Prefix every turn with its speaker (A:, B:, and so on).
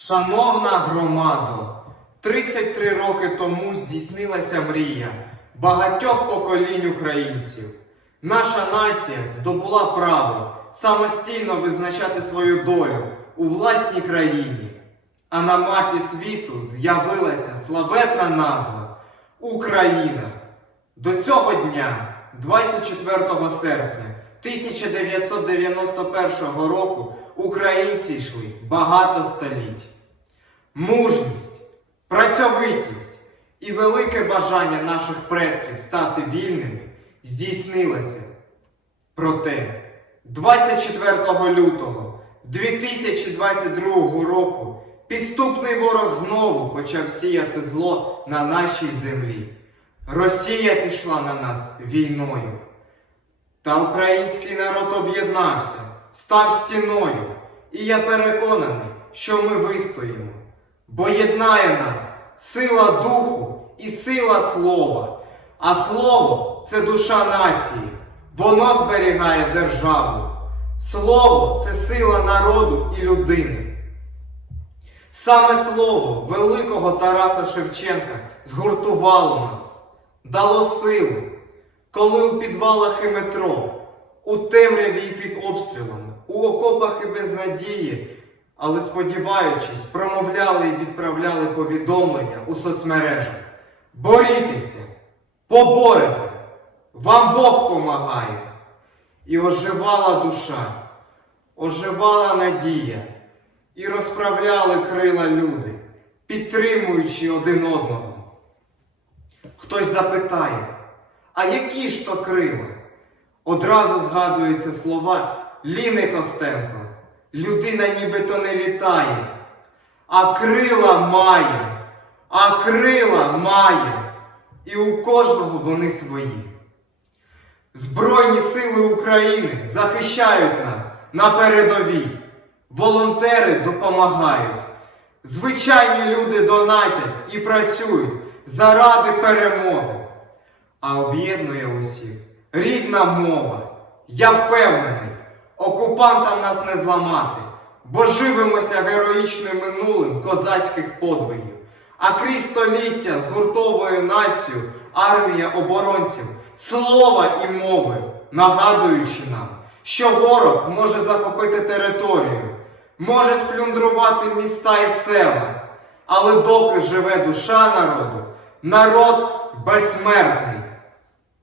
A: Шановна громадо, 33 роки тому здійснилася мрія багатьох поколінь українців. Наша нація здобула право самостійно визначати свою долю у власній країні. А на мапі світу з'явилася славетна назва Україна. До цього дня, 24 серпня 1991 року, українці йшли багато століть. Мужність, працьовитість і велике бажання наших предків стати вільними здійснилося. Проте 24 лютого 2022 року підступний ворог знову почав сіяти зло на нашій землі. Росія пішла на нас війною. Та український народ об'єднався, став стіною, і я переконаний, що ми вистоїмо. Бо єднає нас сила духу і сила слова. А слово це душа нації, воно зберігає державу. Слово це сила народу і людини. Саме слово великого Тараса Шевченка згуртувало нас, дало силу, коли у підвалах і метро, у темряві і під обстрілами, у окопах і без надії, але сподіваючись, промовляли і відправляли повідомлення у соцмережах. Борітеся, поборете, вам Бог помагає. І оживала душа, оживала надія, і розправляли крила люди, підтримуючи один одного. Хтось запитає, а які ж то крила? Одразу згадуються слова Ліни Костенко. Людина нібито не літає, а крила має, а крила має, і у кожного вони свої. Збройні сили України захищають нас на передовій. Волонтери допомагають. Звичайні люди донатять і працюють заради перемоги. А об'єднує усіх рідна мова. Я впевнений, окупантам нас не зламати, бо живемося героїчним минулим козацьких подвигів. А крізь століття згуртовує націю армія оборонців, слова і мови, нагадуючи нам, що ворог може захопити територію, може сплюндрувати міста і села, але доки живе душа народу, народ безсмертний.